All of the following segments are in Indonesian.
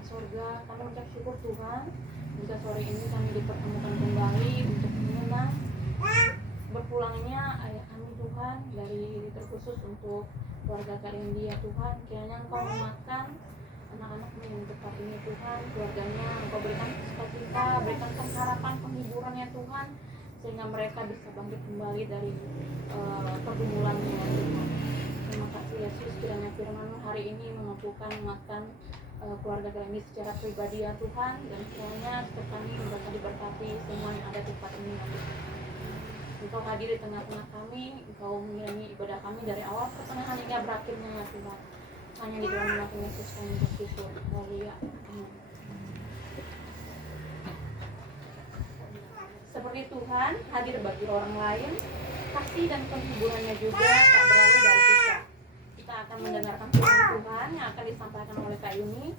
Surga, kami mengucap syukur Tuhan jika sore ini kami dipertemukan kembali untuk mengenang berpulangnya ayah kami Tuhan, dari terkhusus untuk keluarga Karindia Tuhan. Kiranya Engkau memakan anak-anakmu yang tepat ini Tuhan, keluarganya Engkau berikan sukacita, berikan pengharapan, penghiburan ya Tuhan, sehingga mereka bisa bangkit kembali dari pergumulannya ya Tuhan. Terima kasih Yesus, kiranya firman-Mu hari ini memampukan menguatkan keluarga kami secara pribadi ya Tuhan, dan kiranya setiap kami mereka diberkati semua yang ada di tempat ini ya Tuhan. Engkau hadir di tengah-tengah kami, Engkau mengiringi ibadah kami dari awal pertengahan hingga berakhirnya ya Tuhan. Hanya di dalam nama Yesus kami bersyukur. Haleluya. Amin. Seperti Tuhan hadir bagi orang lain, kasih dan penghiburannya juga tak berlalu dari kita. Kita akan mendengarkan firman Tuhan yang akan disampaikan oleh Kak Yuni.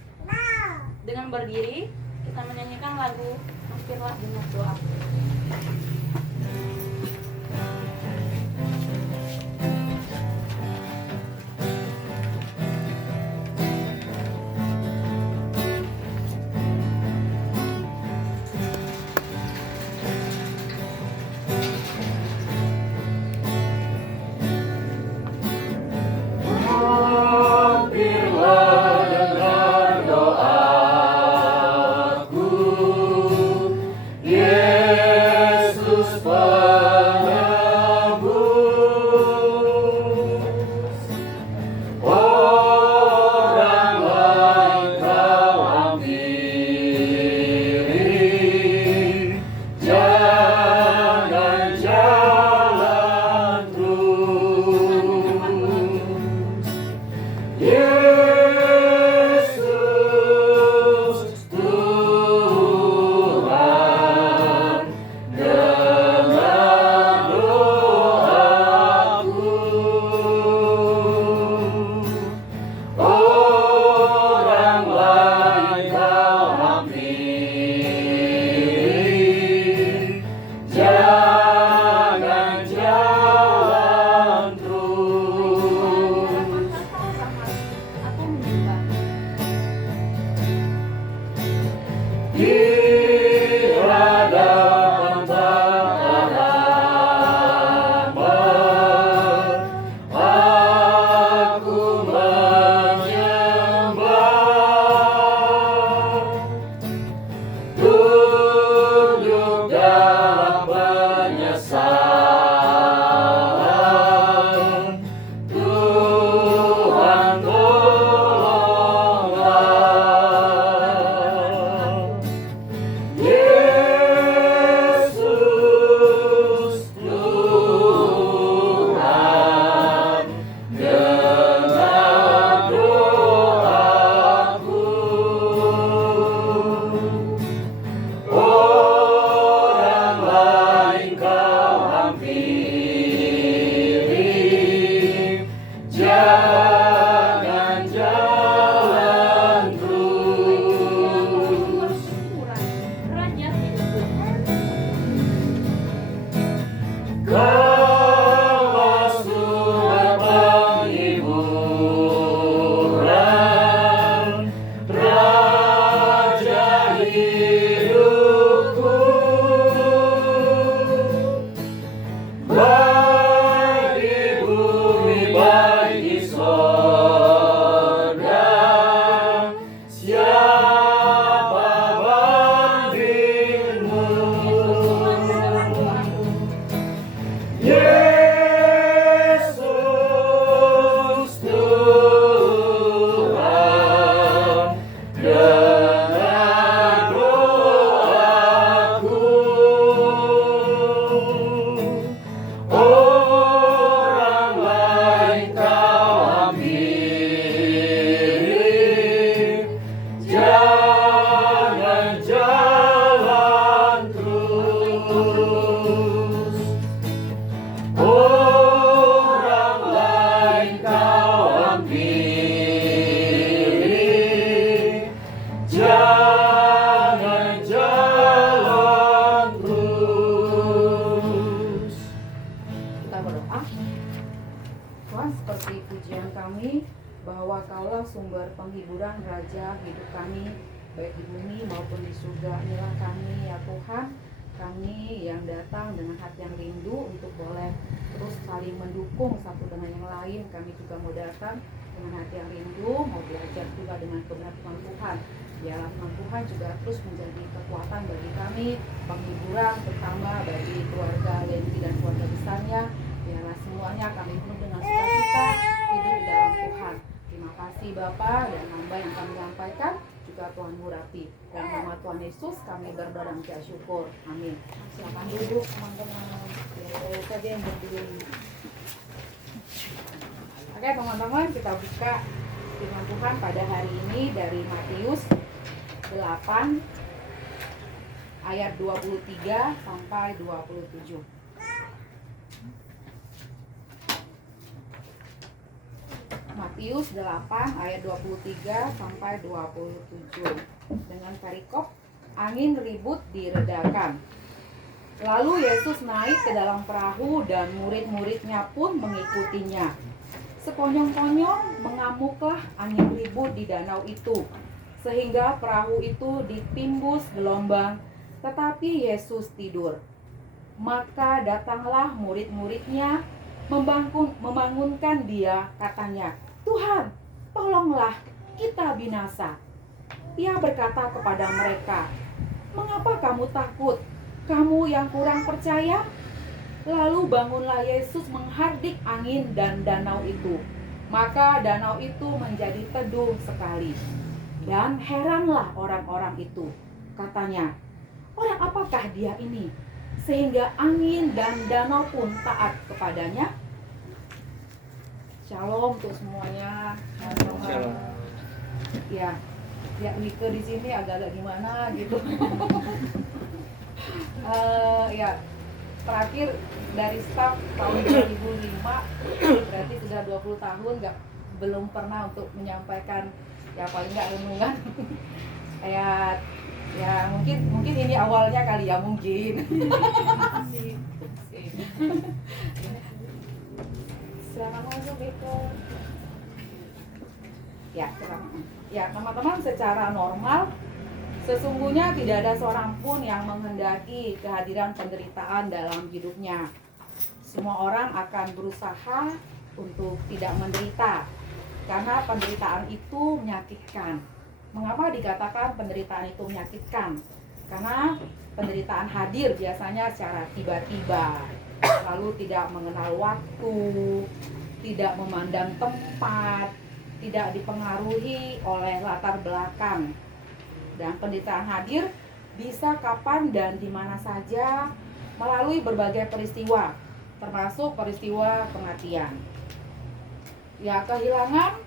Dengan berdiri, kita menyanyikan lagu Hampirlah Dengar Doa. kami bahwa Kaulah sumber penghiburan Raja hidup kami, baik di bumi maupun di surga. Inilah kami ya Tuhan, kami yang datang dengan hati yang rindu untuk boleh terus saling mendukung satu dengan yang lain. Kami juga mau datang dengan hati yang rindu, mau belajar juga dengan kebenaran firman Tuhan. Biarlah firman Tuhan juga terus menjadi kekuatan bagi kami, penghiburan terutama bagi keluarga Lenty dan keluarga besarnya. Biarlah semuanya kami penuh dengan sukacita hidup di dalam Tuhan. Terima kasih Bapa dan hamba yang kami sampaikan juga Tuhan urapi. Dalam nama Tuhan Yesus kami berdoa dan mengucap syukur. Amin. Silakan duduk teman-teman. Biar saja yang berdiri. Oke teman-teman, kita buka firman Tuhan pada hari ini dari Matius 8 ayat 23 sampai 27. Matius 8 ayat 23 sampai 27 dengan perikop angin ribut diredakan. Lalu Yesus naik ke dalam perahu dan murid-muridnya pun mengikutinya. Sekonyong-konyong mengamuklah angin ribut di danau itu, sehingga perahu itu ditimbus gelombang, tetapi Yesus tidur. Maka datanglah murid-muridnya membangunkan dia, katanya, "Tuhan, tolonglah, kita binasa." Ia berkata kepada mereka, "Mengapa kamu takut? Kamu yang kurang percaya?" Lalu bangunlah Yesus menghardik angin dan danau itu. Maka danau itu menjadi teduh sekali. Dan heranlah orang-orang itu. Katanya, "Orang apakah dia ini? Sehingga angin dan danau pun taat kepadanya." Shalom untuk semuanya. Shalom. Ya Nike di sini agak-agak gimana gitu. Ya terakhir dari staf tahun 2005, berarti sudah 20 tahun belum pernah untuk menyampaikan ya paling nggak renungan. ya mungkin ini awalnya kali ya mungkin. Silakan masuk itu. Ya teman-teman, secara normal sesungguhnya tidak ada seorang pun yang menghendaki kehadiran penderitaan dalam hidupnya. Semua orang akan berusaha untuk tidak menderita, karena penderitaan itu menyakitkan. Mengapa dikatakan penderitaan itu menyakitkan? Karena penderitaan hadir biasanya secara tiba-tiba, lalu tidak mengenal waktu, tidak memandang tempat, tidak dipengaruhi oleh latar belakang. Dan penderitaan hadir bisa kapan dan di mana saja melalui berbagai peristiwa, termasuk peristiwa kematian. Ya, kehilangan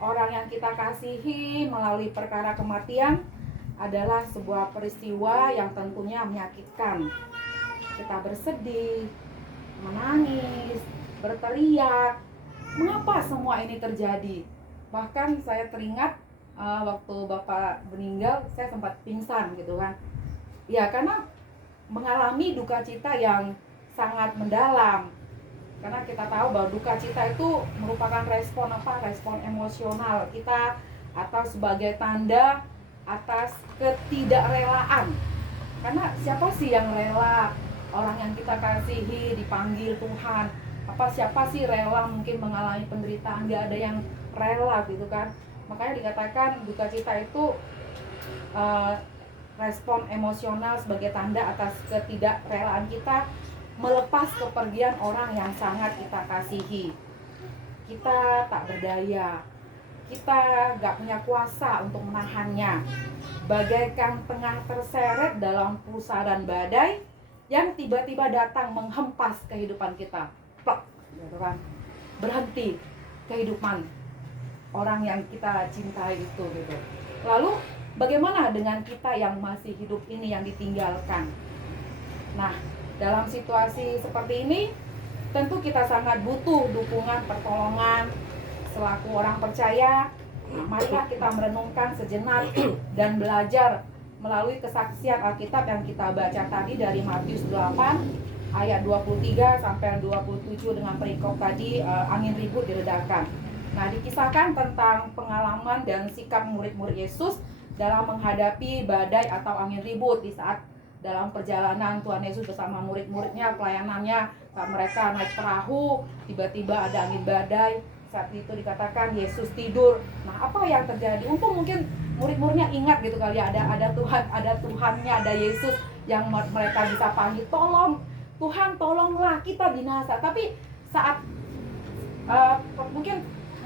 orang yang kita kasihi melalui perkara kematian adalah sebuah peristiwa yang tentunya menyakitkan. Kita bersedih, menangis, berteriak. Mengapa semua ini terjadi? Bahkan saya teringat waktu Bapak meninggal, saya sempat pingsan gitu kan. Ya, karena mengalami duka cita yang sangat mendalam. Karena kita tahu bahwa duka cita itu merupakan respon emosional kita, atau sebagai tanda atas ketidakrelaan. Karena siapa sih yang rela orang yang kita kasihi dipanggil Tuhan? Siapa sih rela mungkin mengalami penderitaan? Gak ada yang rela gitu kan. Makanya dikatakan duka cita itu respon emosional sebagai tanda atas ketidakrelaan kita melepas kepergian orang yang sangat kita kasihi. Kita tak berdaya, kita gak punya kuasa untuk menahannya. Bagaikan tengah terseret dalam pusaran badai yang tiba-tiba datang menghempas kehidupan kita. Plok, gitu kan. Berhenti kehidupan orang yang kita cintai itu gitu. Lalu bagaimana dengan kita yang masih hidup ini yang ditinggalkan? Nah, dalam situasi seperti ini tentu kita sangat butuh dukungan pertolongan selaku orang percaya. Nah, marilah kita merenungkan sejenak dan belajar melalui kesaksian Alkitab yang kita baca tadi dari Matius 8 ayat 23 sampai 27 dengan perikop tadi, angin ribut diredakan. Nah, dikisahkan tentang pengalaman dan sikap murid-murid Yesus dalam menghadapi badai atau angin ribut di saat dalam perjalanan Tuhan Yesus bersama murid-muridnya, pelayanannya, saat mereka naik perahu, tiba-tiba ada angin badai. Saat itu dikatakan Yesus tidur. Nah, apa yang terjadi? Untung mungkin murid-muridnya ingat gitu kali ya, ada Tuhan, ada Tuhannya, ada Yesus yang mereka bisa panggil, tolong Tuhan, tolonglah, kita binasa. Tapi saat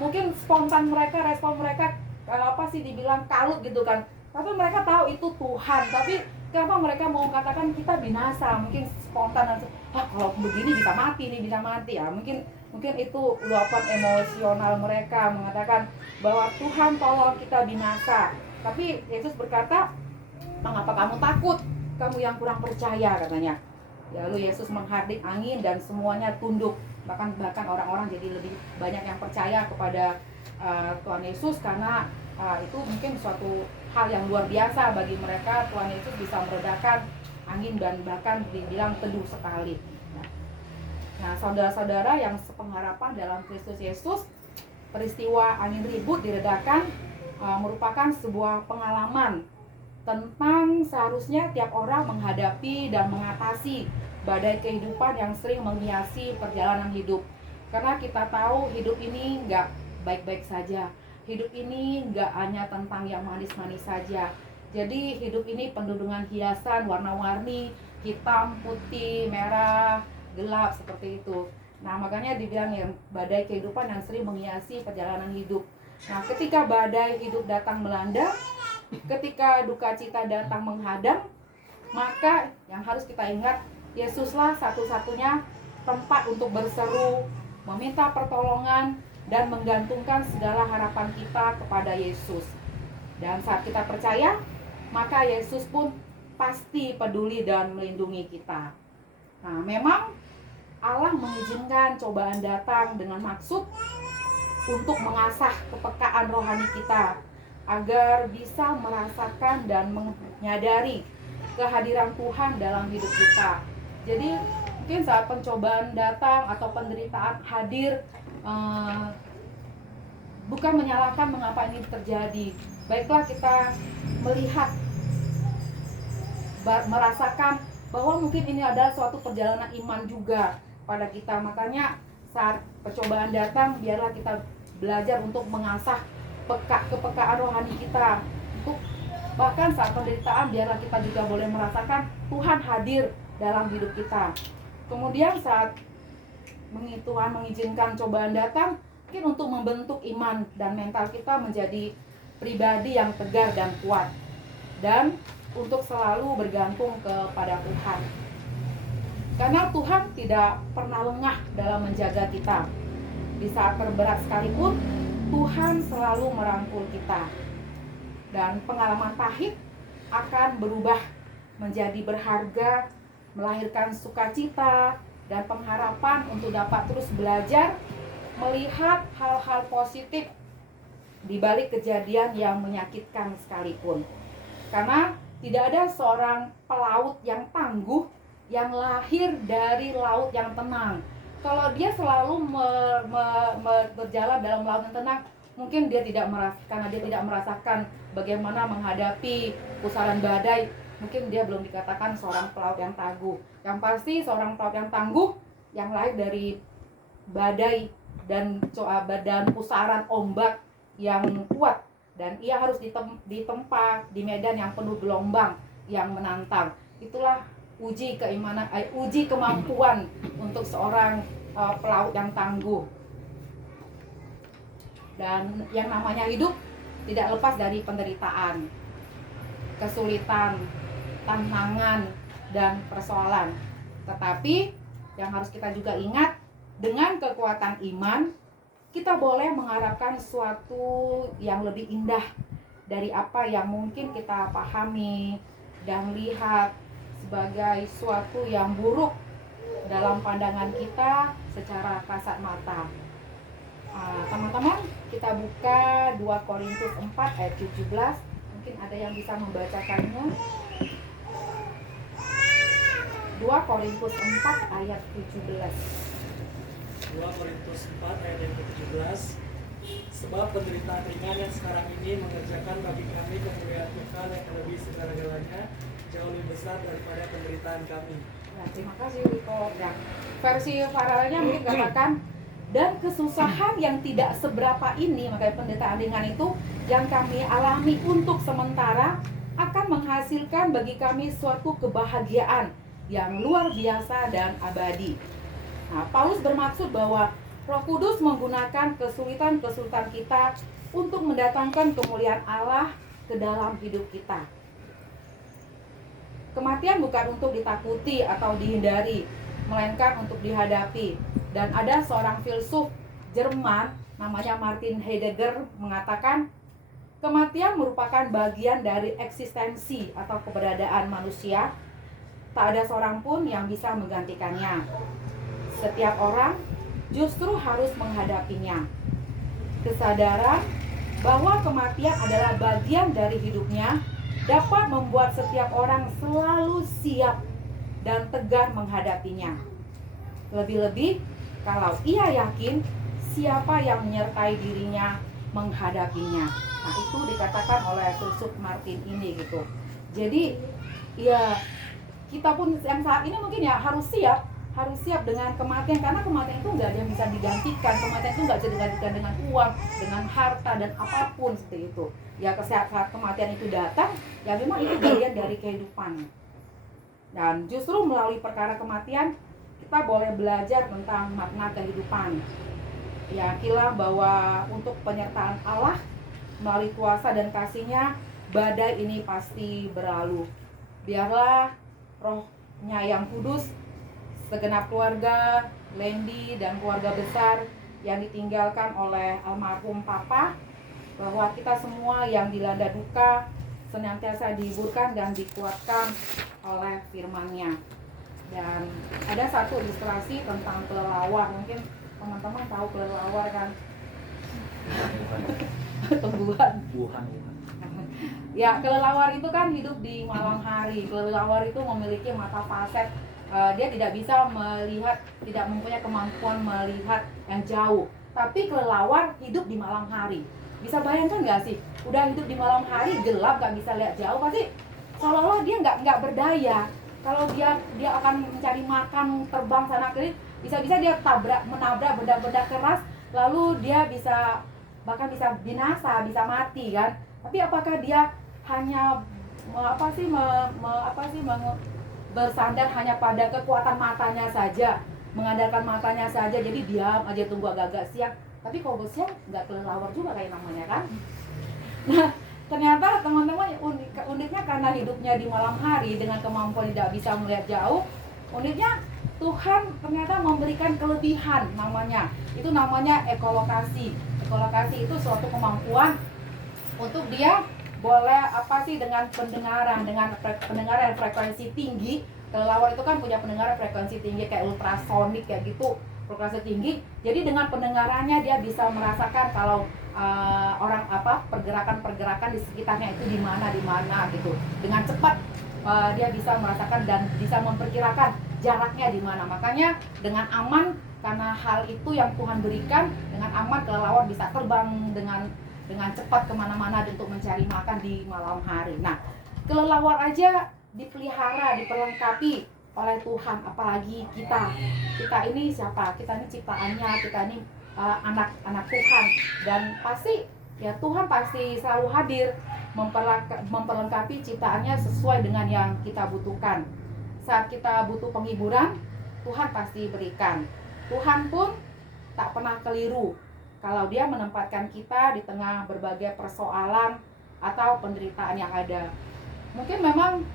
mungkin spontan mereka, respon mereka dibilang kalut gitu kan. Tapi mereka tahu itu Tuhan. Tapi kenapa mereka mau katakan kita binasa? Mungkin spontan, kalau begini bisa mati nih, bisa mati ya. Mungkin itu luapan emosional mereka mengatakan bahwa Tuhan tolong kita binasa. Tapi Yesus berkata, mengapa kamu takut? Kamu yang kurang percaya, katanya. Lalu Yesus menghardik angin dan semuanya tunduk. Bahkan orang-orang jadi lebih banyak yang percaya kepada Tuhan Yesus karena itu mungkin suatu hal yang luar biasa bagi mereka. Tuhan Yesus bisa meredakan angin dan bahkan dibilang teduh sekali. Nah, saudara-saudara yang sepengharapan dalam Kristus Yesus, peristiwa angin ribut diredakan merupakan sebuah pengalaman tentang seharusnya tiap orang menghadapi dan mengatasi badai kehidupan yang sering menghiasi perjalanan hidup. Karena kita tahu hidup ini nggak baik-baik saja. Hidup ini nggak hanya tentang yang manis-manis saja. Jadi hidup ini penuh dengan hiasan warna-warni, hitam, putih, merah, gelap, seperti itu. Nah, makanya dibilang yang badai kehidupan yang sering menghiasi perjalanan hidup. Nah, ketika badai hidup datang melanda, ketika duka cita datang menghadang, maka yang harus kita ingat, Yesuslah satu-satunya tempat untuk berseru, meminta pertolongan, dan menggantungkan segala harapan kita kepada Yesus. Dan saat kita percaya, maka Yesus pun pasti peduli dan melindungi kita. Nah, memang Allah mengizinkan cobaan datang dengan maksud untuk mengasah kepekaan rohani kita agar bisa merasakan dan menyadari kehadiran Tuhan dalam hidup kita. Jadi mungkin saat pencobaan datang atau penderitaan hadir, bukan menyalahkan mengapa ini terjadi. Baiklah kita melihat, merasakan bahwa mungkin ini adalah suatu perjalanan iman juga pada kita. Makanya saat percobaan datang, biarlah kita belajar untuk mengasah kepekaan rohani kita. Untuk bahkan saat penderitaan, biarlah kita juga boleh merasakan Tuhan hadir dalam hidup kita. Kemudian saat Tuhan mengizinkan cobaan datang, mungkin untuk membentuk iman dan mental kita menjadi pribadi yang tegar dan kuat, dan untuk selalu bergantung kepada Tuhan. Karena Tuhan tidak pernah lengah dalam menjaga kita. Di saat terberat sekalipun, Tuhan selalu merangkul kita. Dan pengalaman pahit akan berubah menjadi berharga, melahirkan sukacita dan pengharapan untuk dapat terus belajar melihat hal-hal positif di balik kejadian yang menyakitkan sekalipun. Karena tidak ada seorang pelaut yang tangguh yang lahir dari laut yang tenang. Kalau dia selalu berjalan dalam laut yang tenang, mungkin dia tidak merasakan bagaimana menghadapi pusaran badai. Mungkin dia belum dikatakan seorang pelaut yang tangguh. Yang pasti seorang pelaut yang tangguh, yang lahir dari badai dan pusaran ombak yang kuat, dan ia harus ditempa di medan yang penuh gelombang yang menantang. Itulah uji keimanan, uji kemampuan untuk seorang pelaut yang tangguh. Dan yang namanya hidup tidak lepas dari penderitaan, kesulitan, tantangan, dan persoalan. Tetapi yang harus kita juga ingat, dengan kekuatan iman, kita boleh mengharapkan sesuatu yang lebih indah dari apa yang mungkin kita pahami dan lihat sebagai suatu yang buruk dalam pandangan kita secara kasat mata. Teman-teman, kita buka 2 Korintus 4 ayat 17. Mungkin ada yang bisa membacakannya. 2 Korintus 4 ayat 17. 2 Korintus 4 ayat yang ke-17. Sebab penderitaan ringan yang sekarang ini mengerjakan bagi kami kemuliaan Tuhan yang lebih segala-galanya jauh lebih besar daripada penderitaan kami. Nah, terima kasih Wiko. Nah, versi paralelnya mungkin katakan, dan kesusahan yang tidak seberapa ini, makanya penderitaan ringan itu yang kami alami untuk sementara akan menghasilkan bagi kami suatu kebahagiaan yang luar biasa dan abadi. Nah, Paulus bermaksud bahwa Roh Kudus menggunakan kesulitan-kesulitan kita untuk mendatangkan kemuliaan Allah ke dalam hidup kita. Kematian bukan untuk ditakuti atau dihindari, melainkan untuk dihadapi. Dan ada seorang filsuf Jerman namanya Martin Heidegger mengatakan, kematian merupakan bagian dari eksistensi atau keberadaan manusia. Tak ada seorang pun yang bisa menggantikannya. Setiap orang justru harus menghadapinya. Kesadaran bahwa kematian adalah bagian dari hidupnya dapat membuat setiap orang selalu siap dan tegar menghadapinya. Lebih-lebih kalau ia yakin siapa yang menyertai dirinya menghadapinya. Nah, itu dikatakan oleh filsuf Martin ini gitu. Jadi ya kita pun yang saat ini mungkin ya harus siap dengan kematian, karena kematian itu nggak ada yang bisa digantikan. Kematian itu nggak bisa digantikan dengan uang, dengan harta dan apapun seperti itu. Ya saat kematian itu datang, ya memang itu bagian dari kehidupan. Dan justru melalui perkara kematian kita boleh belajar tentang makna kehidupan. Yakinlah bahwa untuk penyertaan Allah melalui kuasa dan kasih-Nya, badai ini pasti berlalu. Biarlah Roh-Nya yang kudus, segenap keluarga Lendi dan keluarga besar yang ditinggalkan oleh almarhum Papa, bahwa kita semua yang dilanda duka senantiasa dihiburkan dan dikuatkan oleh firman-Nya. Dan ada satu ilustrasi tentang kelelawar. Mungkin teman-teman tahu kelelawar kan? Tumbuhan. Ya, kelelawar itu kan hidup di malam hari. Kelelawar itu memiliki mata faset. Dia tidak bisa melihat, tidak mempunyai kemampuan melihat yang jauh. Tapi kelelawar hidup di malam hari. Bisa bayangkan nggak sih? Udah hidup di malam hari, gelap, nggak bisa lihat jauh, pasti seolah-olah dia nggak berdaya. Kalau dia akan mencari makan, terbang sana kiri, bisa-bisa dia menabrak benda-benda keras, lalu dia bahkan bisa binasa, bisa mati kan. Tapi apakah dia hanya bersandar hanya pada kekuatan matanya saja, mengandalkan matanya saja, jadi diam aja tunggu agak-agak siang. Tapi kalau siang nggak kelelawar juga kayak namanya kan. Nah, ternyata teman-teman uniknya karena hidupnya di malam hari dengan kemampuan tidak bisa melihat jauh, uniknya Tuhan ternyata memberikan kelebihan namanya. Itu namanya ekolokasi. Ekolokasi itu suatu kemampuan untuk dia boleh dengan pendengaran frekuensi tinggi. Kelelawar itu kan punya pendengaran frekuensi tinggi kayak ultrasonik kayak gitu, frekuensi tinggi. Jadi dengan pendengarannya dia bisa merasakan kalau pergerakan di sekitarnya itu di mana gitu. Dengan cepat dia bisa merasakan dan bisa memperkirakan jaraknya di mana. Makanya dengan aman, karena hal itu yang Tuhan berikan, dengan aman kelelawar bisa terbang dengan cepat kemana-mana untuk mencari makan di malam hari. Nah, kelelawar aja dipelihara, diperlengkapi oleh Tuhan, apalagi kita ini siapa? Kita ini ciptaannya, kita ini anak Tuhan, dan pasti ya Tuhan pasti selalu hadir memperlengkapi ciptaannya sesuai dengan yang kita butuhkan. Saat kita butuh penghiburan, Tuhan pasti berikan. Tuhan pun tak pernah keliru kalau dia menempatkan kita di tengah berbagai persoalan atau penderitaan yang ada. Mungkin memang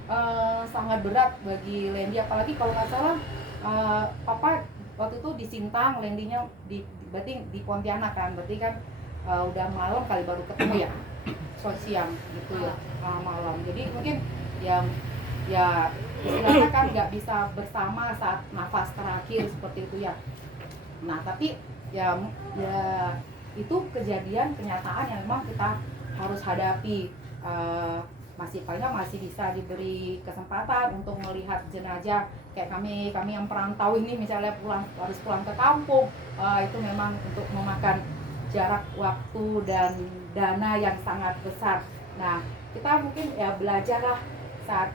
sangat berat bagi Lendi, apalagi kalau nggak salah Papa waktu itu di Sintang, Lendinya berarti di Pontianak kan, berarti kan udah malam kali baru ketemu ya, siang gitu ya, malam. Jadi mungkin ya istilahnya kan nggak bisa bersama saat nafas terakhir seperti itu ya. Nah tapi ya itu kejadian kenyataan yang memang kita harus hadapi. Masih bisa diberi kesempatan untuk melihat jenazah kayak kami yang perantau ini, misalnya harus pulang ke kampung, itu memang untuk memakan jarak waktu dan dana yang sangat besar. Nah, kita mungkin ya belajarlah saat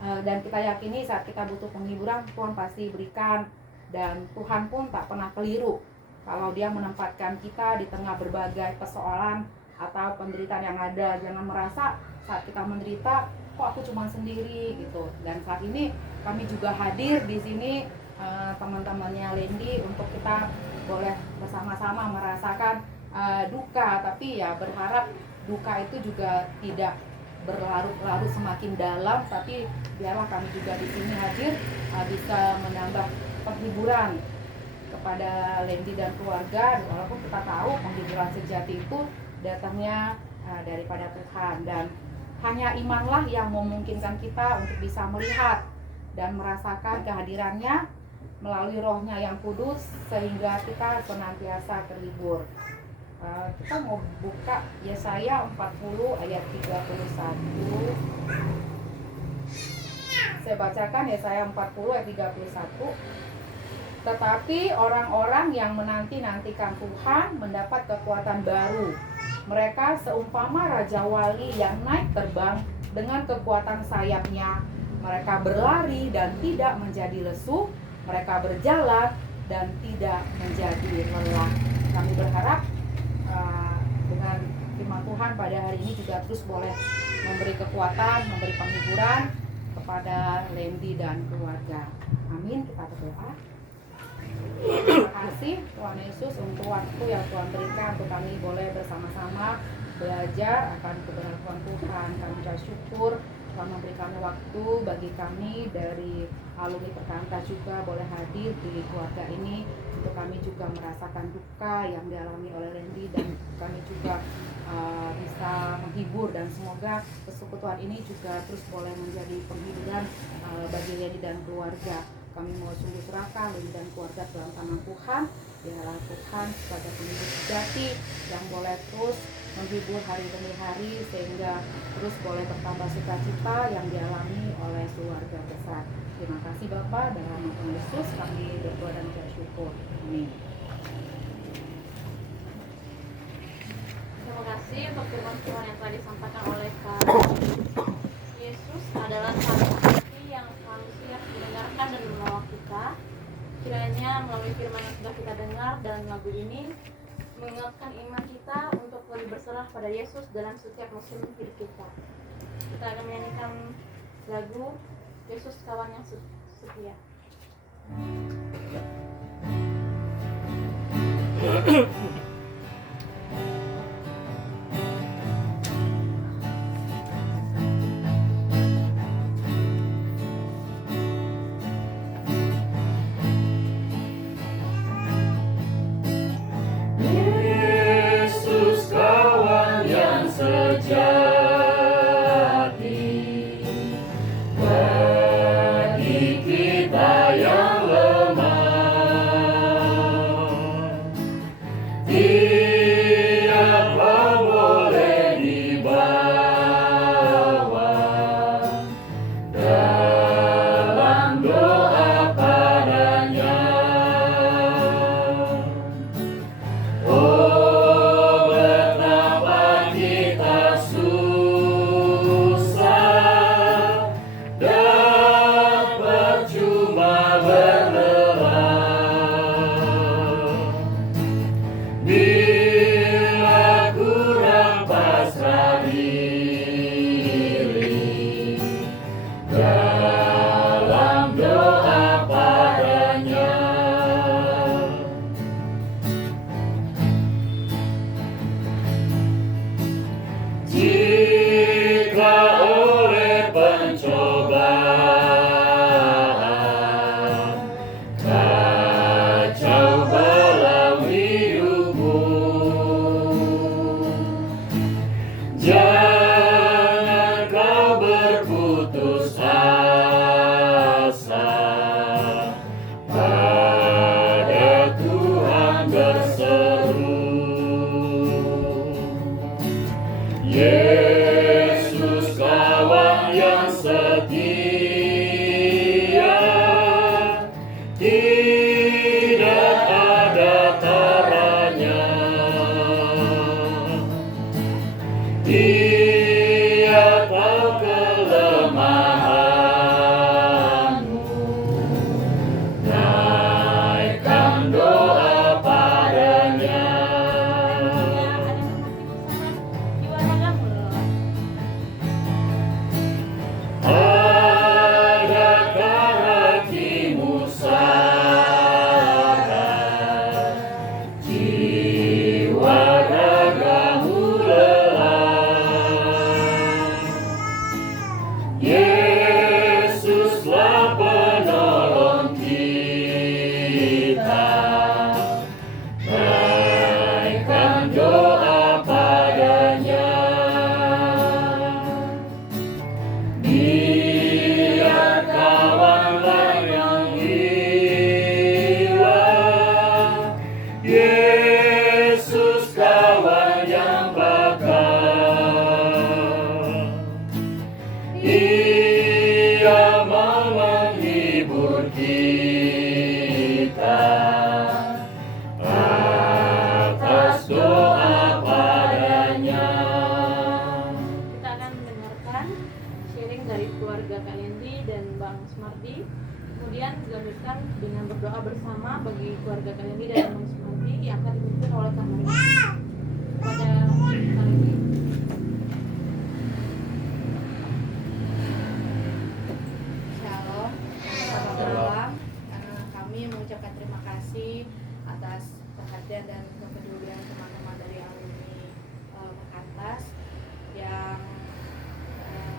dan kita yakini saat kita butuh penghiburan, Tuhan pasti berikan, dan Tuhan pun tak pernah keliru kalau Dia menempatkan kita di tengah berbagai persoalan atau penderitaan yang ada. Jangan merasa saat kita menderita, kok aku cuma sendiri gitu. Dan saat ini kami juga hadir di sini, teman-temannya Lendi, untuk kita boleh bersama-sama merasakan duka, tapi ya berharap duka itu juga tidak berlarut-larut semakin dalam, tapi biarlah kami juga di sini hadir bisa menambah penghiburan kepada Lendi dan keluarga, walaupun kita tahu penghiburan sejati itu datangnya daripada Tuhan, dan hanya imanlah yang memungkinkan kita untuk bisa melihat dan merasakan kehadirannya melalui Roh-Nya yang kudus, sehingga kita senantiasa terhibur. Kita mau buka Yesaya 40 ayat 31. Saya bacakan Yesaya 40 ayat 31. Tetapi orang-orang yang menanti-nantikan Tuhan mendapat kekuatan baru. Mereka seumpama Raja Wali yang naik terbang dengan kekuatan sayapnya. Mereka berlari dan tidak menjadi lesu. Mereka berjalan dan tidak menjadi lelah. Kami berharap dengan firman Tuhan pada hari ini juga terus boleh memberi kekuatan, memberi penghiburan kepada Lendi dan keluarga. Amin. Kita berdoa. Terima kasih Tuhan Yesus untuk waktu yang Tuhan berikan untuk kami boleh bersama-sama belajar akan kebenaran Tuhan. Kami ucap syukur Tuhan memberi kami waktu, bagi kami dari alumni Perkanta juga boleh hadir di keluarga ini, untuk kami juga merasakan duka yang dialami oleh Lendi, dan kami juga bisa menghibur, dan semoga persekutuan ini juga terus boleh menjadi penghiburan bagi Lendi dan keluarga. Kami mau sungguh serahkan Lendi dan keluarga dalam tangan Tuhan. Biarlah Tuhan sebagai penghibur sejati yang boleh terus menghibur hari demi hari, sehingga terus boleh bertambah sukacita yang dialami oleh keluarga besar. Terima kasih Bapa, dalam nama Tuhan Yesus kami berdoa dan bersyukur. Amin. Terima kasih untuk firman Tuhan yang telah disampaikan oleh Kak Yesus adalah satu hati yang selalu siap mendengarkan dan menolong kita. Kiranya melalui firman yang sudah kita dengar dan lagu ini mengingatkan iman kita untuk lebih berserah pada Yesus dalam setiap musim hidup kita. Kita akan menyanyikan lagu Yesus kawan yang setia. Tidak ada taranya. dengan berdoa bersama bagi keluarga kalian ini dan Sumardi yang akan dipimpin oleh Kak Maria. Pada kali ini Shalom, selamat malam. Kami mengucapkan terima kasih atas perhatian dan kepedulian teman-teman dari alumni Mekantas yang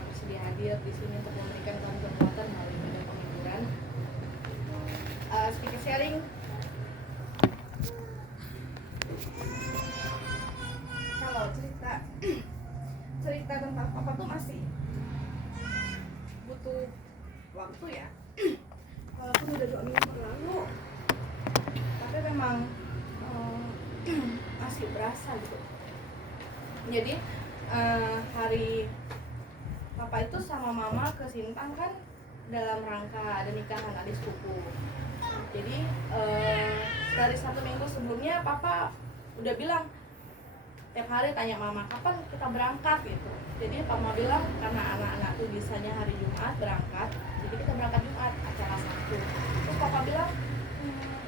bersedia hadir di sini untuk memberikan kekuatan melalui media penghiburan. Speaker sharing. Kalau cerita tentang apa tuh masih butuh waktu ya. Walaupun udah 2 minggu berlalu, tapi memang masih berasa gitu. Jadi hari papa itu sama mama ke Sintang kan dalam rangka ada nikahan adik sepupu. Jadi dari 1 minggu sebelumnya papa udah bilang tiap hari tanya mama kapan kita berangkat gitu. Jadi mama bilang karena anak-anak tuh bisanya hari Jumat berangkat, jadi kita berangkat Jumat acara Sabtu. Terus papa bilang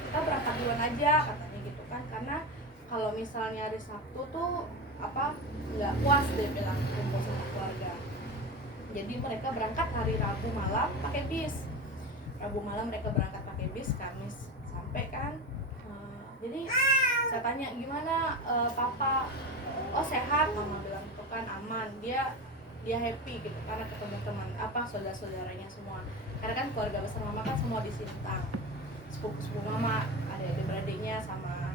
kita berangkat duluan aja katanya gitu kan, karena kalau misalnya hari Sabtu tuh nggak puas dia bilang kumpul sama keluarga. Jadi mereka berangkat hari Rabu malam pakai bis. Rabu malam mereka berangkat pakai bis, Kamis sampai kan. Jadi saya tanya gimana papa, oh sehat, mama bilang itu kan aman, dia happy gitu karena ketemu teman saudara-saudaranya semua. Karena kan keluarga besar mama kan semua di Sintang, sepupu mama, ada adik-beradiknya sama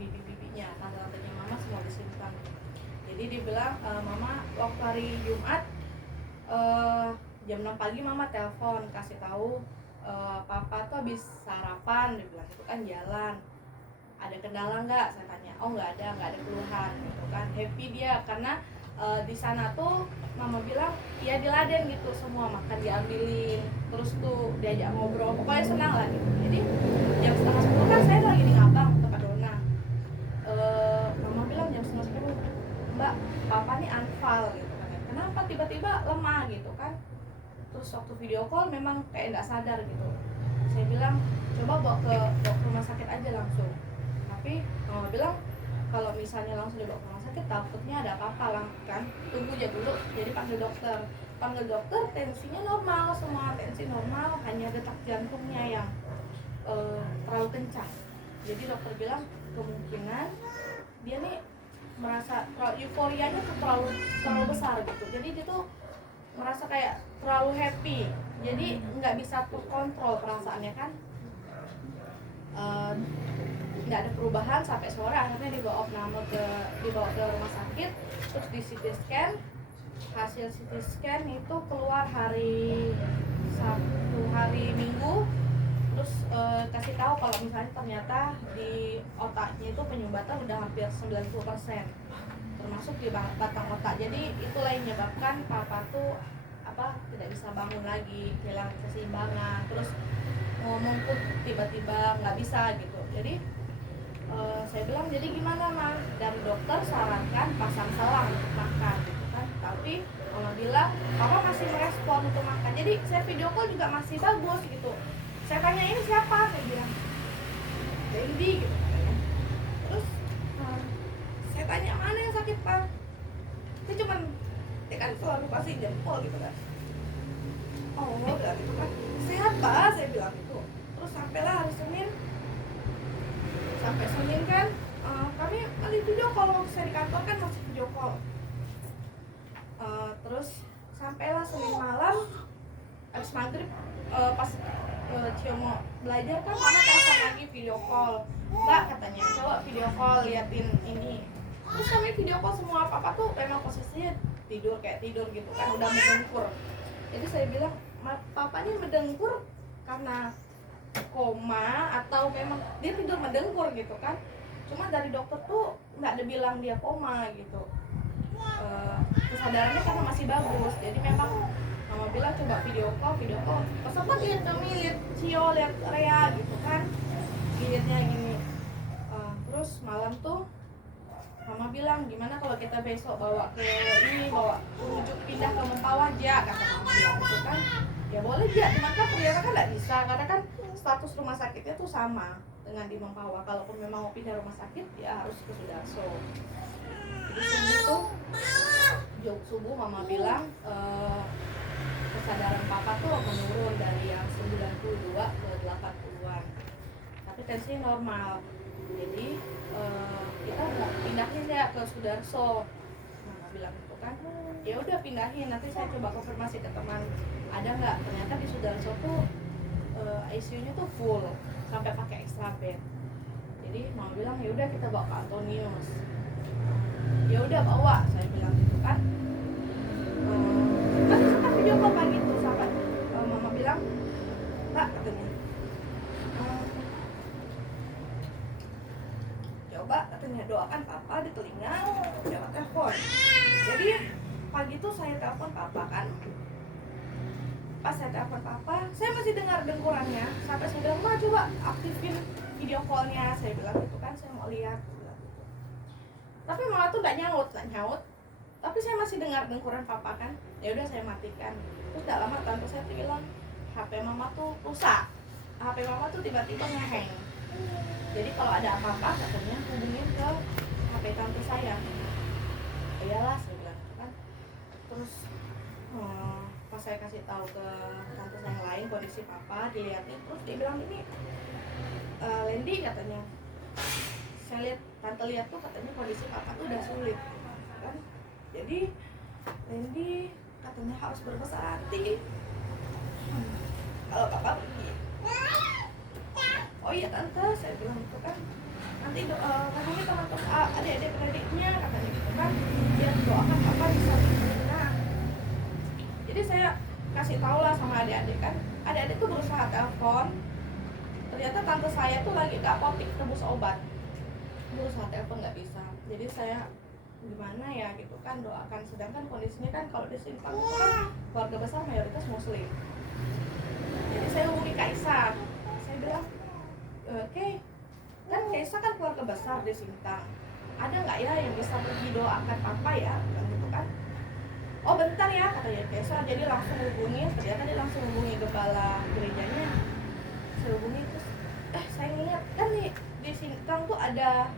bibi-bibinya, tante-tantenya mama semua di Sintang. Jadi dia bilang mama waktu hari Jumat jam 6 pagi mama telepon kasih tahu papa tuh habis sarapan, dia bilang itu kan jalan. Ada kendala nggak? Saya tanya. Oh nggak ada keluhan gitu kan. Happy dia karena di sana tuh mama bilang ya diladen gitu, semua makan diambilin, terus tuh diajak ngobrol, pokoknya senang lah gitu. Jadi jam 9:30 kan saya lagi di Ngabang tempat Dona. Mama bilang jam 9:30, Mbak papa nih anfal gitu kan. Kenapa tiba-tiba lemah gitu kan? Terus waktu video call memang kayak nggak sadar gitu. Saya bilang coba bawa ke rumah sakit aja langsung. Tapi mama bilang kalau misalnya langsung dibawa ke rumah sakit takutnya ada apa-apa lah kan, tunggu aja dulu. Jadi panggil dokter, tensinya normal, semua tensi normal, hanya detak jantungnya yang terlalu kencang. Jadi dokter bilang kemungkinan dia nih merasa euforianya tuh terlalu besar gitu. Jadi dia tuh merasa kayak terlalu happy, jadi nggak bisa terkontrol perasaannya kan. Nggak ada perubahan sampai sore, akhirnya dibawa ke rumah sakit, terus di CT scan. Hasil CT scan itu keluar hari Sabtu, hari Minggu. Terus kasih tahu kalau misalnya ternyata di otaknya itu penyumbatan udah hampir 90%, termasuk di batang otak. Jadi itulah yang menyebabkan papa tuh tidak bisa bangun lagi, kehilangan keseimbangan, terus ngomong pun tiba-tiba nggak bisa gitu. Jadi saya bilang jadi gimana mah, dan dokter sarankan pasang selang untuk makan gitu kan, tapi mama bilang papa masih merespon untuk makan. Jadi saya video call juga masih bagus gitu. Saya tanya ini siapa, saya bilang Dendi gitu katanya. Terus saya tanya mana yang sakit pak, saya cuman dia kan selalu pasti jempol gitu kan. Oh bilang gitu kan, sehat pak, saya bilang gitu. Terus sampailah hari Senin, sampai Senin kan kami masih video call, waktu saya di kantor kan masih video call. Terus sampailah Senin malam habis maghrib, pas Cio mau belajar kan mama telepon lagi video call, Mbak katanya coba video call liatin ini. Terus kami video call semua, papa tuh memang posisinya tidur gitu kan, udah mendengkur. Jadi saya bilang papa ini mendengkur karena koma atau memang dia tidur mendengkur gitu kan. Cuma dari dokter tuh nggak ada bilang dia koma gitu. Kesadarannya karena masih bagus, jadi memang mama bilang coba video call. Pas sempat lihat kami, lihat Cio, lihat Rea gitu kan, lihatnya gini. Terus malam tuh mama bilang gimana kalau kita besok bawa rujuk pindah ke Mempawah aja, kata mama bilang gitu kan. Ya boleh aja, cuman kan Puriana kan nggak bisa karena kan status rumah sakitnya tuh sama dengan di Mempawah. Kalaupun memang mau pindah rumah sakit ya harus ke Sudarso. Jadi subuh mama bilang kesadaran papa tuh menurun dari yang 92 ke 80-an, tapi tensinya normal. Jadi kita mau pindahin ya ke Sudarso. Mama bilang gitu kan, ya udah pindahin, nanti saya coba konfirmasi ke teman ada nggak. Ternyata di Sudarso tuh ICU-nya tuh full sampai pakai extra bed. Jadi mama bilang ya udah kita bawa ke Antonius. Ya udah bawa, saya bilang gitu kan. Masih sempat video call pagi itu sampai mama bilang, Pak katanya, coba katanya doakan papa di telinga lewat telepon. Jadi pagi itu saya telepon papa kan. Pas saya telepon papa, saya masih dengar dengkurannya. Sampai saya bilang, Ma coba aktifin video callnya. Saya bilang gitu kan, saya mau lihat. Tapi mama tuh nggak nyaut. Tapi saya masih dengar dengkuran papa kan. Ya udah saya matikan. Terus gak lama tante saya bilang HP mama tuh rusak. HP mama tuh tiba-tiba nge-hang. Jadi kalau ada apa-apa katanya hubungin ke HP tante saya. Iyalah saya bilang gitu kan. Terus pas saya kasih tahu ke tante saya yang lain kondisi papa, dilihatin terus dia bilang ini Lendi katanya. Saya lihat, tante lihat tuh katanya kondisi papa tuh udah sulit kan. Jadi Lendi katanya harus berbesar hati kalau papa pergi. Oh iya tante, saya bilang gitu kan. Nanti katanya teman-teman adik-adik berdiknya katanya gitu kan, dia doakan papa bisa berkenan. Jadi saya kasih tahu lah sama adik-adik kan. Adik-adik tuh berusaha telepon. Ternyata tante saya tuh lagi ke apotek tebus obat. Berusaha telepon nggak bisa. Jadi saya gimana ya gitu kan, doakan. Sedangkan kondisinya kan kalau di Simpang itu kan keluarga besar mayoritas muslim. Jadi saya hubungi Kaisar. Saya bilang, oke, kan Kaisar kan keluarga besar di Sintang. Ada nggak ya yang bisa pergi doakan papa ya? Bilang gitu kan. Oh bentar ya katanya Kaisar. Jadi langsung hubungin. Ternyata dia langsung hubungi kepala gerejanya. Saya hubungi terus, saya ingat kan nih di Sintang tuh ada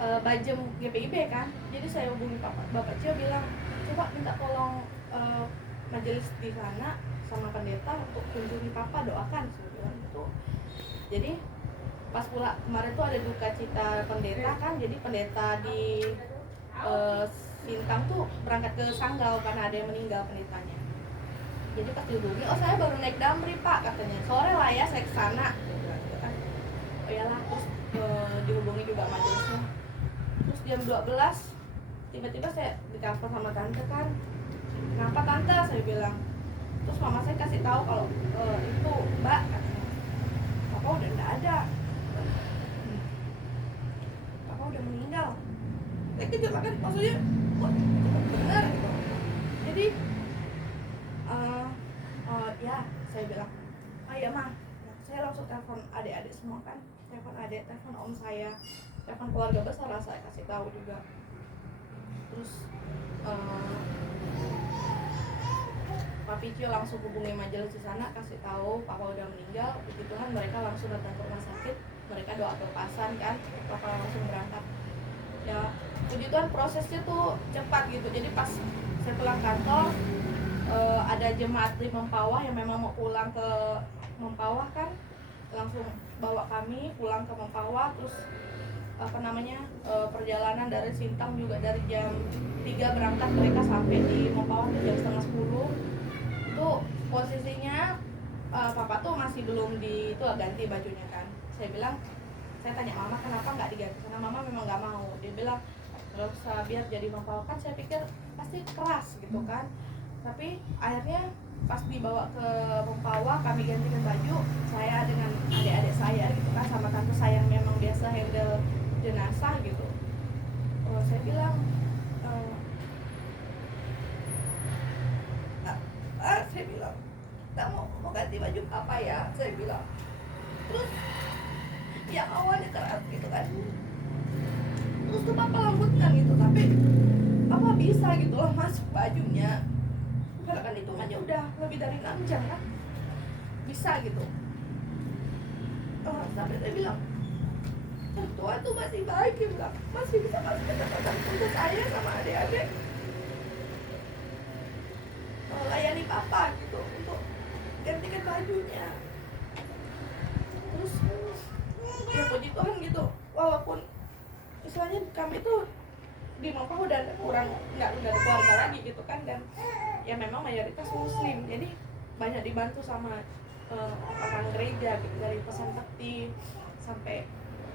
Bajem GPIB kan. Jadi saya hubungi Bapak Cio bilang, coba minta tolong majelis di sana sama pendeta untuk kunjungi papa, doakan. Saya bilang gitu. Jadi pas pula kemarin tuh ada duka cita pendeta kan. Jadi pendeta di Sintang tuh berangkat ke Sanggau karena ada yang meninggal pendetanya. Jadi pas dihubungi, oh saya baru naik damri pak katanya, sore lah ya saya kesana. Oh iyalah, terus dihubungi juga majelisnya. Terus jam 12 tiba-tiba saya ditelepon sama tante kan. Kenapa tante? Saya bilang. Terus mama saya kasih tahu kalau itu mbak katanya, papa udah nggak ada, papa udah meninggal. Saya kejut kan, maksudnya wah benar gitu. Jadi ya saya bilang, ya mah saya langsung telepon adik-adik semua kan, telepon adik, telepon om saya, telepon keluarga besar lah, saya kasih tahu juga. Terus Papi Cio langsung hubungi majelis di sana, kasih tahu papa udah meninggal. Puji Tuhan mereka langsung datang ke rumah sakit, mereka doa kelepasan kan, papa langsung berangkat. Ya puji Tuhan prosesnya tuh cepat gitu. Jadi pas saya pulang kantor, ada jemaat di Mempawah yang memang mau pulang ke Mempawah kan, langsung bawa kami pulang ke Mempawah. Terus perjalanan dari Sintang juga dari jam 3 berangkat, mereka sampai di Mempawah tuh jam setengah 10. Itu posisinya papa tuh masih belum ganti bajunya kan. Saya bilang, saya tanya mama kenapa nggak diganti, karena mama memang nggak mau. Dia bilang nggak usah, biar jadi Mempawah kan. Saya pikir pasti keras gitu kan. Tapi akhirnya pas dibawa ke Mempawah, kami gantikan baju, saya dengan adik-adik saya gitu kan, sama tante saya yang memang biasa handle jenazah gitu. Saya bilang, saya bilang, tak mau ganti baju apa ya? Saya bilang. Terus yang awalnya keras gitu kan, terus tuh papa lembutkan gitu, tapi apa bisa gitu loh masuk bajunya. Karena kan hitungannya udah lebih dari 6 jam kan, bisa gitu. sampai saya bilang, Tuhan tuh masih baik, dia bilang, masih bisa kasih kesempatan untuk saya sama adik-adik layani papa gitu, untuk gantikan bajunya. Terus ya puji Tuhan gitu, walaupun misalnya kami tuh di Mampa udah kurang, nggak ada keluarga lagi gitu kan, dan ya memang mayoritas muslim, jadi banyak dibantu sama orang gereja gitu, dari pesan peti sampai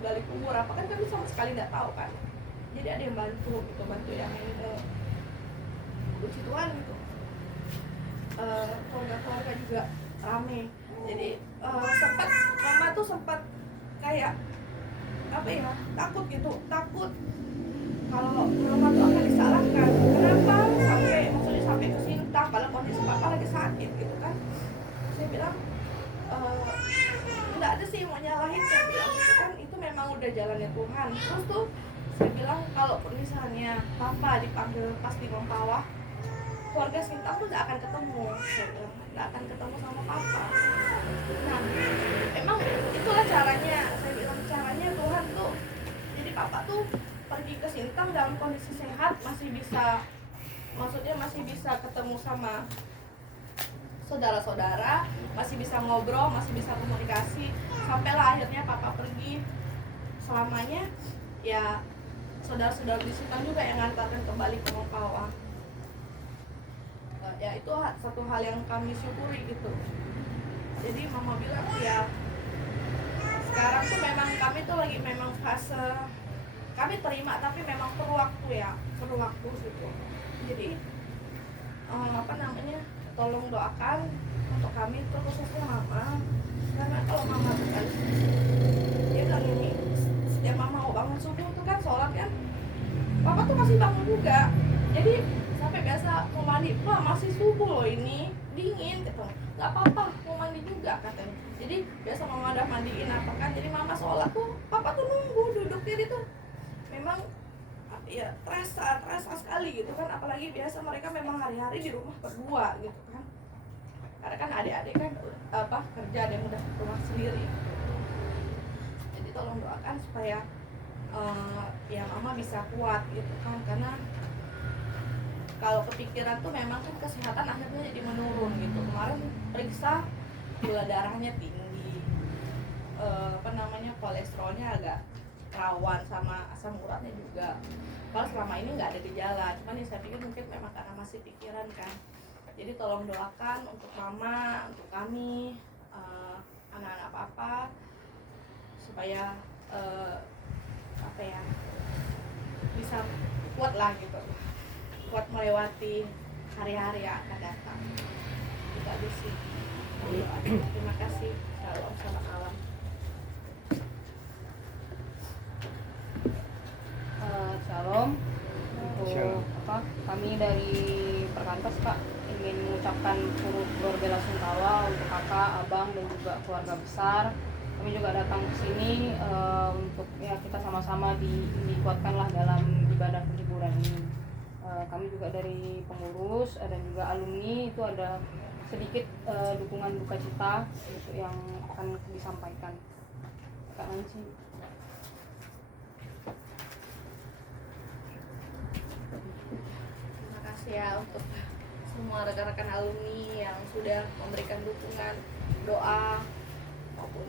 gali kubur apa kan kami sama sekali nggak tahu kan, jadi ada yang bantu gitu, bantu yang puji Tuhan gitu. Keluarga-keluarga juga rame, jadi sempat mama tuh sempat kayak apa ya, takut gitu, takut kalau mama tuh akan disalahkan, kenapa sampai ke Sintang kalau kondisi papa lagi sakit gitu kan. Saya bilang nggak ada sih mau nyalahin, saya bilang gitu kan, itu memang udah jalannya Tuhan. Terus tuh saya bilang kalau misalnya papa dipanggil pas di Mempawah, keluarga Sintang tuh nggak akan ketemu, saya bilang nggak akan ketemu sama papa. Nah emang itulah caranya, saya bilang caranya Tuhan tuh, jadi papa tuh pergi ke Sintang dalam kondisi sehat, masih bisa, maksudnya masih bisa ketemu sama saudara-saudara, masih bisa ngobrol, masih bisa komunikasi, sampailah akhirnya papa pergi selamanya. Ya saudara-saudara di Sintang juga yang ngantarkan kembali ke Mempawah. Ya itu satu hal yang kami syukuri gitu. Jadi mama bilang ya sekarang tuh memang kami tuh lagi memang fase kami terima, tapi memang perlu waktu ya, perlu waktu gitu. Jadi tolong doakan untuk kami, terkhususnya mama, karena kalau mama bukan, dia bilang ini, setiap mama mau bangun subuh tuh kan sholat kan, papa tuh masih bangun juga. Jadi sampai biasa mau mandi, wah masih subuh loh ini, dingin gitu, nggak apa-apa mau mandi juga katanya. Jadi biasa mama udah mandiin apa kan, jadi mama sholat tuh papa tuh nunggu duduk diri tuh, memang ya terasa sekali gitu kan, apalagi biasa mereka memang hari-hari di rumah berdua gitu kan, karena kan adik-adik kan kerja, ada yang udah rumah sendiri. Jadi tolong doakan supaya ya mama bisa kuat gitu kan, karena kalau kepikiran tuh memang kan kesehatan akhirnya jadi menurun gitu. Kemarin periksa gula darahnya tinggi, kolesterolnya agak rawan, sama asam uratnya juga. Kalau selama ini nggak ada gejala, cuman ya saya pikir mungkin memang karena masih pikiran kan. Jadi tolong doakan untuk mama, untuk kami, anak-anak papa, supaya bisa kuat lah gitu, kuat melewati hari-hari yang akan datang. Itu aja sih. Terima kasih. Shalom, selamat malam. Shalom. Untuk kami dari Perkantas Kak ingin mengucapkan turut berbela-sungkawa untuk kakak, abang dan juga keluarga besar. Kami juga datang ke sini untuk ya kita sama-sama dikuatkanlah dalam ibadah penghiburan ini. Kami juga dari pengurus dan juga alumni itu ada sedikit dukungan duka cita itu yang akan disampaikan. Kak Nancy. Terima kasih ya untuk semua rekan-rekan alumni yang sudah memberikan dukungan, doa maupun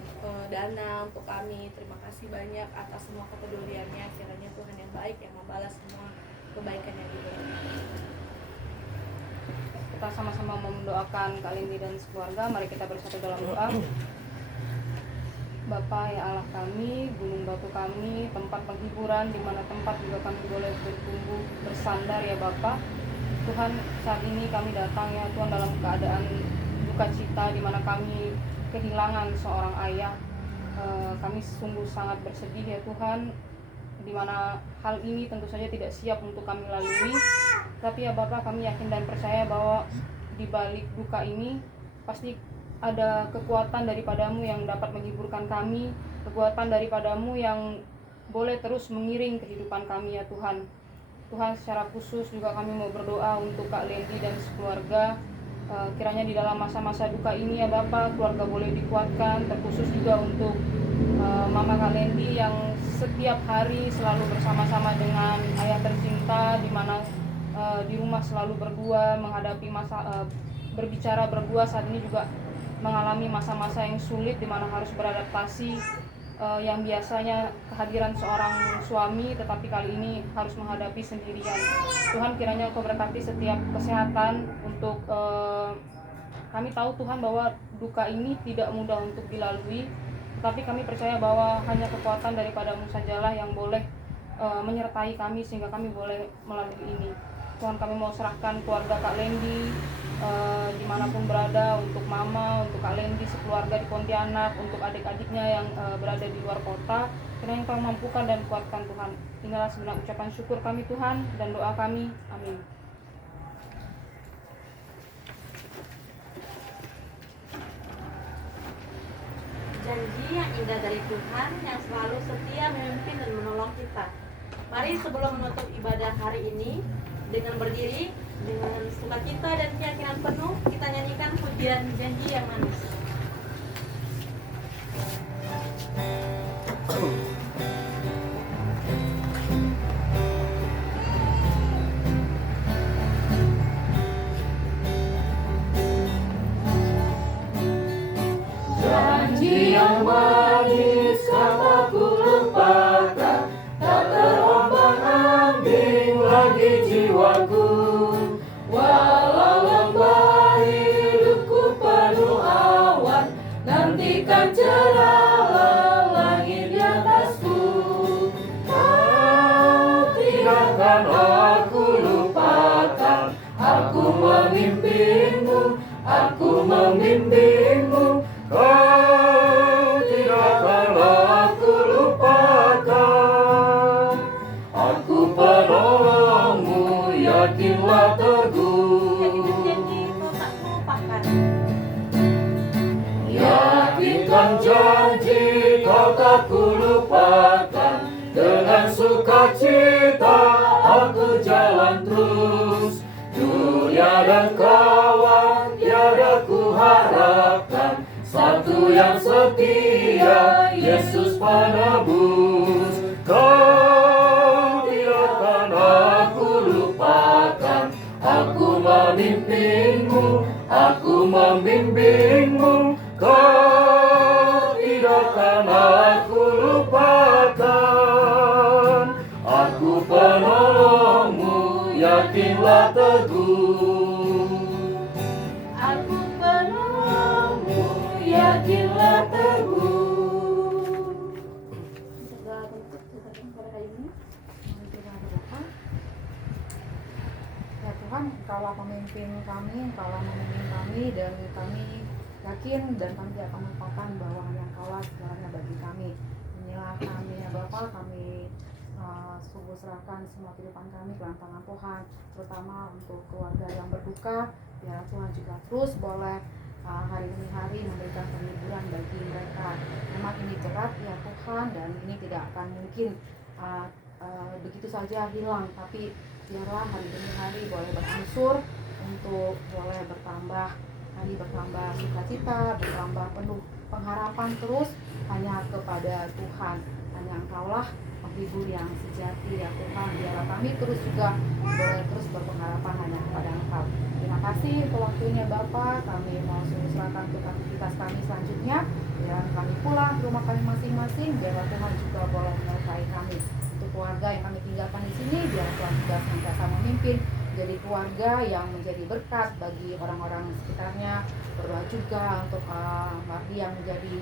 dana untuk kami. Terima kasih banyak atas semua kepeduliannya. Kiranya Tuhan yang baik yang membalas semua kebaikan yang diberikan. Kita sama-sama mendoakan Kak Lindi dan sekeluarga. Mari kita bersatu dalam doa. Bapa ya Allah kami, gunung batu kami, tempat penghiburan di mana tempat juga kami boleh bertumbuh bersandar ya Bapa. Tuhan, saat ini kami datang ya Tuhan dalam keadaan duka cita di mana kami kehilangan seorang ayah. Kami sungguh sangat bersedih ya Tuhan, di mana hal ini tentu saja tidak siap untuk kami lalui. Tapi ya Bapak, kami yakin dan percaya bahwa di balik duka ini pasti ada kekuatan daripadamu yang dapat menghiburkan kami, kekuatan daripadamu yang boleh terus mengiring kehidupan kami ya Tuhan. Tuhan, secara khusus juga kami mau berdoa untuk Kak Lendi dan sekeluarga. Kiranya di dalam masa-masa duka ini ya Bapak, keluarga boleh dikuatkan, terkhusus juga untuk Mama Kak Lendi yang setiap hari selalu bersama-sama dengan ayah tercinta, di mana di rumah selalu berdua menghadapi berbicara berdua. Saat ini juga mengalami masa-masa yang sulit di mana harus beradaptasi, yang biasanya kehadiran seorang suami tetapi kali ini harus menghadapi sendirian. Tuhan, kiranya Engkau berkati setiap kesehatan untuk kami tahu Tuhan bahwa duka ini tidak mudah untuk dilalui, tetapi kami percaya bahwa hanya kekuatan daripada-Mu sajalah yang boleh menyertai kami sehingga kami boleh melalui ini. Tuhan, kami mau serahkan keluarga Kak Lendi dimanapun berada, untuk Mama, untuk Kak Lendi sekeluarga di Pontianak, untuk adik-adiknya yang berada di luar kota. Kiranya Engkau mampukan dan kuatkan Tuhan. Inilah sebenarnya ucapan syukur kami Tuhan dan doa kami. Amin. Janji yang indah dari Tuhan yang selalu setia memimpin dan menolong kita. Mari sebelum menutup ibadah hari ini, dengan berdiri, dengan sukacita dan keyakinan penuh, kita nyanyikan pujian janji yang manis. Janji yang manis kataku lupakan, tak terombang-ambing lagi jiwaku. Walau lembah hidupku penuh awan, nantikan cerah langit di atasku. Kau tidakkan aku lupakan, aku memimpinmu, aku membimbingmu. Kau tidakkan aku lupakan, aku penolongmu, yakinlah teguh. Yang itu janji kau tak melupakan. Yakinkan janji kau tak kulupakan, dengan sukacita aku jalan terus. Dunia dan kawan tiada ku harapkan, satu yang setia, Yesus penebus. Kau tidakkan aku lupakan, aku memimpinmu, aku membimbingmu. Kau tidakkan aku lupakan, aku penolongmu, yakinlah teguh. Aku penolongmu, Yakinlah teguh. segala bentuk sesuatu pada hari ini. Ya Tuhan, Engkaulah pemimpin kami, Engkaulah memimpin kami, dan kami yakin dan kami tidak akan melupakan bahwa hanya Engkaulah segalanya bagi kami. Inilah kami ya Bapa, kami sungguh serahkan semua kehidupan kami ke dalam tangan Tuhan, terutama untuk keluarga yang berduka. Biar Tuhan juga terus boleh hari demi hari memberikan penghiburan bagi mereka. Memang ini berat ya Tuhan, dan ini tidak akan mungkin begitu saja hilang, tapi biarlah hari demi hari boleh berangsur untuk boleh bertambah, hari bertambah sukacita, bertambah penuh pengharapan terus hanya kepada Tuhan. Hanya Engkaulah penghibur yang sejati ya Tuhan. Biarlah kami terus juga boleh terus berpengharapan hanya kepada Engkau. Terima kasih untuk waktunya Bapa. Kami mau serahkan untuk aktivitas kami selanjutnya. Biar kami pulang ke rumah kami masing-masing. Biarlah Tuhan juga boleh menyertai kami. Untuk keluarga yang kami tinggalkan di sini, biar Tuhan juga senantiasa memimpin menjadi keluarga yang menjadi berkat bagi orang-orang sekitarnya. Berdoa juga untuk Mardi yang menjadi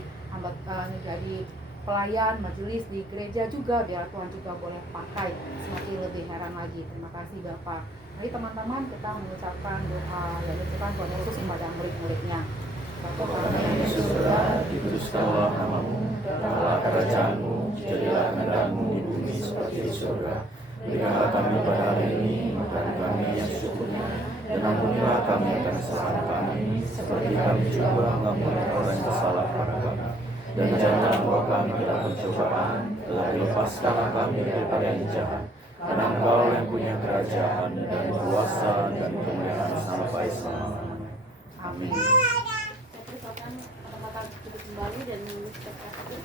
pelayan majelis di gereja juga, biar Tuhan juga boleh pakai semakin lebih heran lagi. Terima kasih Bapak. Mari teman-teman kita mengucapkan doa yang diucapkan Tuhan Yesus kepada murid-muridnya. Bapa kami yang di surga, dikuduskanlah namamu, datanglah kerajaanmu, jadilah kehendak-Mu di bumi seperti di surga. Berikanlah kami pada hari ini makan kami yang secukupnya, dan ampunilah kami akan kesalahan kami, seperti kami juga mengampuni orang yang bersalah kepada kami. Dan janganlah membawa kami ke dalam pencobaan, tetapi lepaskanlah kami daripada yang jahat. Karena Engkau yang punya kerajaan dan kuasa dan kemuliaan sampai selama-lamanya. Amin. Saya persilakan kata-kata kembali dan menulis kata-kata.